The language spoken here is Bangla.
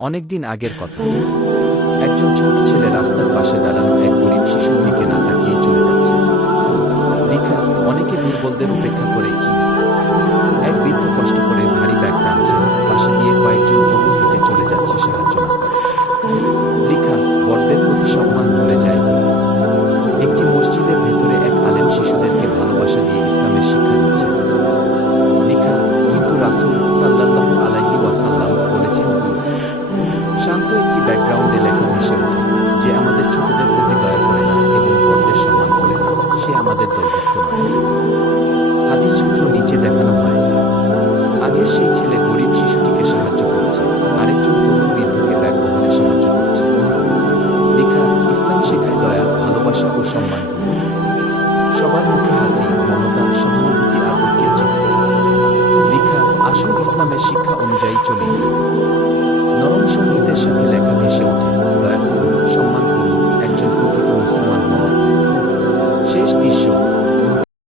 অনেকদিন আগের কথা। একজন ছোট ছেলে রাস্তার পাশে দাঁড়ানো এক গরিব শিশুর দিকে না তাকিয়ে চলে যাচ্ছে। লিখা, অনেকে দুর্বলদের উপেক্ষা করে কি? এক বৃদ্ধ কষ্ট করে ভারী ব্যাগ টানছেন, পাশে দিয়ে কয়েকজন তবু হেঁটে চলে যাচ্ছে সাহায্য না করে। লিখা, বড়দের প্রতি সম্মান ভুলে যায়। একটি মসজিদের ভেতরে এক আলেম শিশুদেরকে ভালোবাসা দিয়ে ইসলামের শিক্ষা দিচ্ছে। লিখা, কিন্তু রাসূল সাল্লাল্লাহু আলাইহি ওয়াসাল্লাম বলেছেন কি? শান্ত একটি ব্যাকগ্রাউন্ডে লেখা ভেসে ওঠে, যে আমাদের ছোটদের প্রতি দয়া করে না এবং বড়দের সম্মান করে না, সে আমাদের দলভুক্ত নয়। হাদিস সূত্র নিচে দেখানো হয়। আগের সেই ছেলে গরিব শিশুটিকে সাহায্য করছে, আরেকজন তরুণ বৃদ্ধকে ব্যাগ বহনে সাহায্য করছে। লেখা, ইসলাম শেখায় দয়া, ভালোবাসা ও সম্মান। সবার মুখে হাসি, মমতা, সহানুভূতি আর ঐক্যের চিত্র। লেখা, আসুন ইসলামের শিক্ষা অনুযায়ী চলি। নরম সঙ্গীতের সাথে লেখা ভেসে ওঠে, দয়া করুন, সম্মান করুন, একজন প্রকৃত মুসলমান হন। শেষ দৃশ্য।